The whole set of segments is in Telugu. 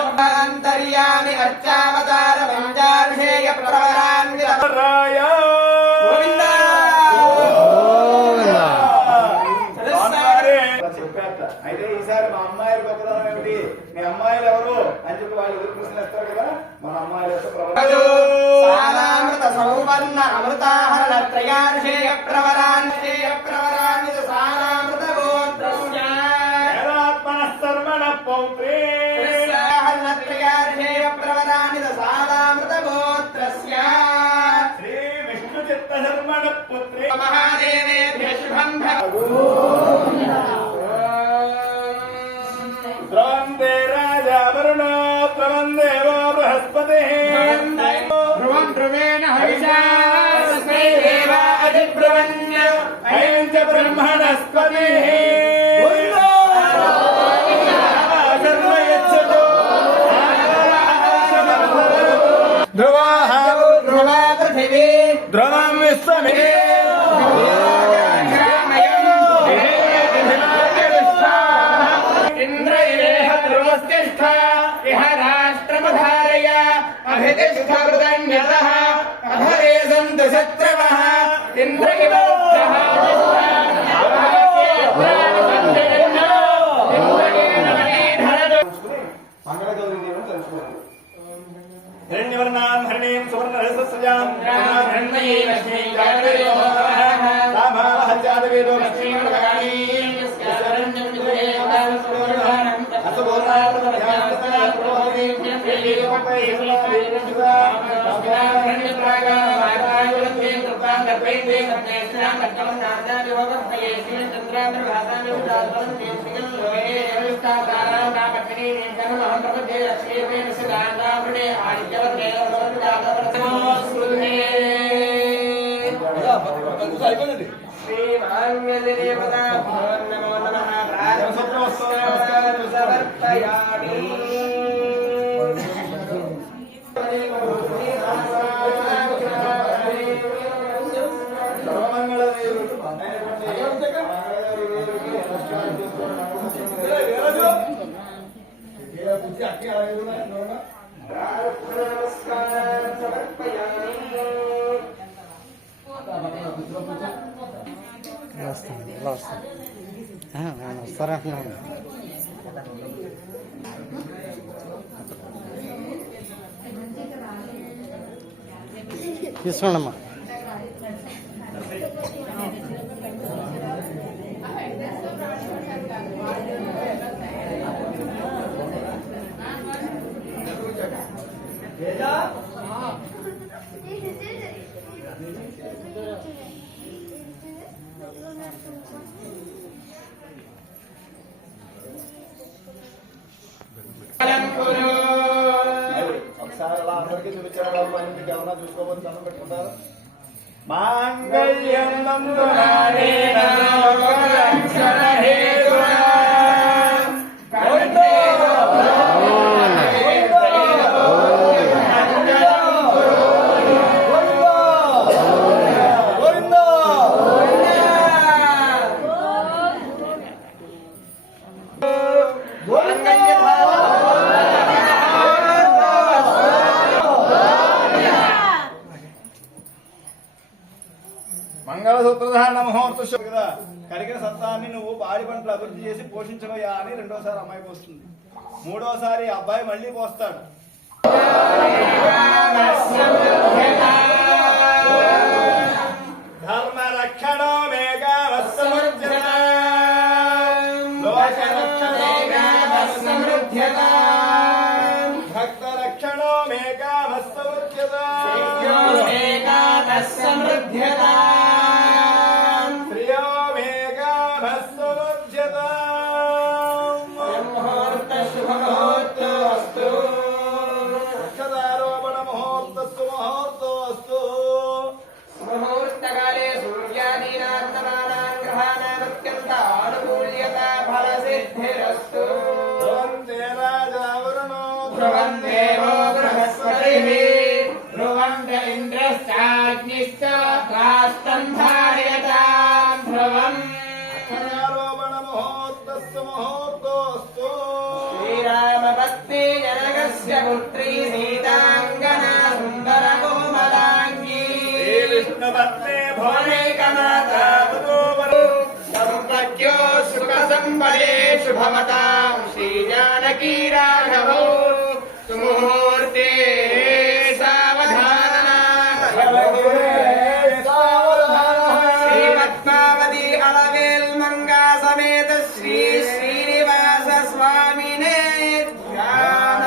परमान्तर्यामि अर्चावतार वञ्जाभिषेक प्रवरान्वितराय గోవింద చెప్పాక అయితే ఈసారి మా అమ్మాయిల గొప్పదనం ఏమిటి, మీ అమ్మాయిలు ఎవరు అని చెప్పి వాళ్ళు ఎదురు ప్రశ్నలు ఇస్తారు కదా. మన అమ్మాయిల సారామృత సౌవర్ణ అమృతాహరణ త్రయాభిషేక ప్రవరాన్విత సారామృత గోత్రస్య సర్వణ పౌత్రే త్రయాభిషేక ప్రవరాన్విత సారామృత గోత్రస్య శ్రీ విష్ణు చిత్త శర్మణ పుత్రే మహాదేవేభ్య శుభం ధ్రువందే రాజా వరుణో ధ్రువం దేవో బృహస్పతి ధ్రువం ధ్రువేణ హవిషా దేవా అధిబ్రువన్య అయం చ బ్రహ్మణస్పతి ధ్రువాః ధ్రువా పృథివీ ధ్రువం విశ్వమే अभरे सन्तु शत्रवः इन्द्र इव हिरण्यवर्णां हरिणीं सुवर्णरजसस्रजां रामावहत्यादवेदो తీసుకోండమ్మా. మాంగళ్యం నందునానేన లోకరక్షణ హేతునా మంగళసూత్రధారణ ముహూర్త కదా. కడిగిన సత్తాన్ని నువ్వు పాడి పంటలు అభివృద్ధి చేసి పోషించవయ్యా అని రెండోసారి అమ్మాయి పోస్తుంది. మూడోసారి అబ్బాయి మళ్ళీ పోస్తాడు. ధర్మ రక్షణో భక్త రక్షణో సమృద్ధ్యత ధ్రువం దేవో బృహస్పతిః ధ్రువం ఇంద్రశ్చాగ్నిశ్చ రాష్ట్రం ధారయతాం ధ్రువం सुमुहूर्तोऽस्तु श्रीरामपत्नी जनकस्य पुत्री सीताङ्गना सुन्दरकोमलाङ्गी विष्णुपत्नी भुवनैकमाता सम्पद्यो सुखसम्पदे शुभमतां श्रीजानकी राघवौ सुमुहूर्ते सावधाना श्रीपद्मावती अलवेल मंगा समेत श्री श्रीनिवास स्वामिने ध्यान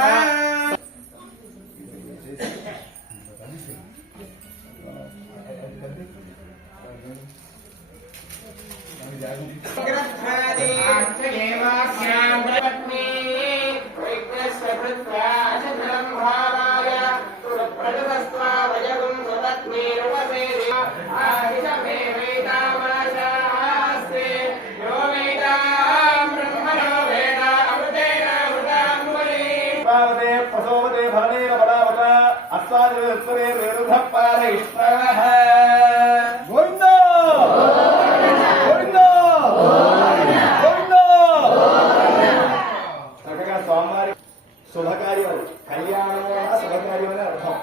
प्रसोदे भरणेन बलावत अस्मादिरे रेणुधप्पारयिष्णाः गोविन्द गोविन्द गोविन्द చక్కగా స్వామివారి శుభకార్యం కళ్యాణము శుభకార్యం అని అర్థం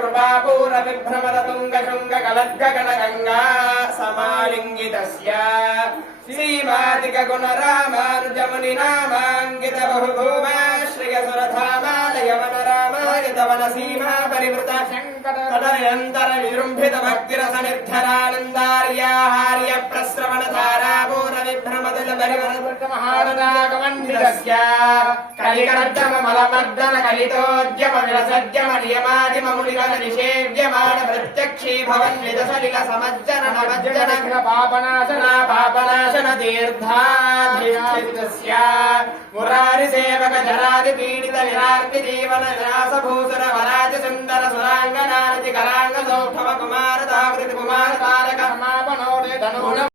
कृपापूर विभ्रमद तुंग शुंग कलद्ग गणगंगा समालिंगितस्य श्रीमातिक गुण रामानुजमुनि नामांकित बहुभूम श्रिय सुरधामालय वन रामायित वन सीमा परिवृत शंकर तदयंतर विजृंभित भक्तिरस निर्धरानंदार्याहार्य प्रस्रवण धारापूर विभ्रमद बलिवरद महारदागमन्दिरस्य कलिकर्दम मलमर्दन कलितोद्यम विरसद्यम नियमादिम मुनिगण निषेव्यमान प्रत्यक्षी भवन् निदसलिल समज्जन नमज्जन पापनाशन पापनाशन तीर्थाधिष्ठितस्य मुरारि सेवक जरादि पीडित निरार्ति जीवन विनाश भूषण वराज सुंदर सुरांगनारति करांग सौष्ठव कुमार तावृति कुमार तारक समापनोदे धनुण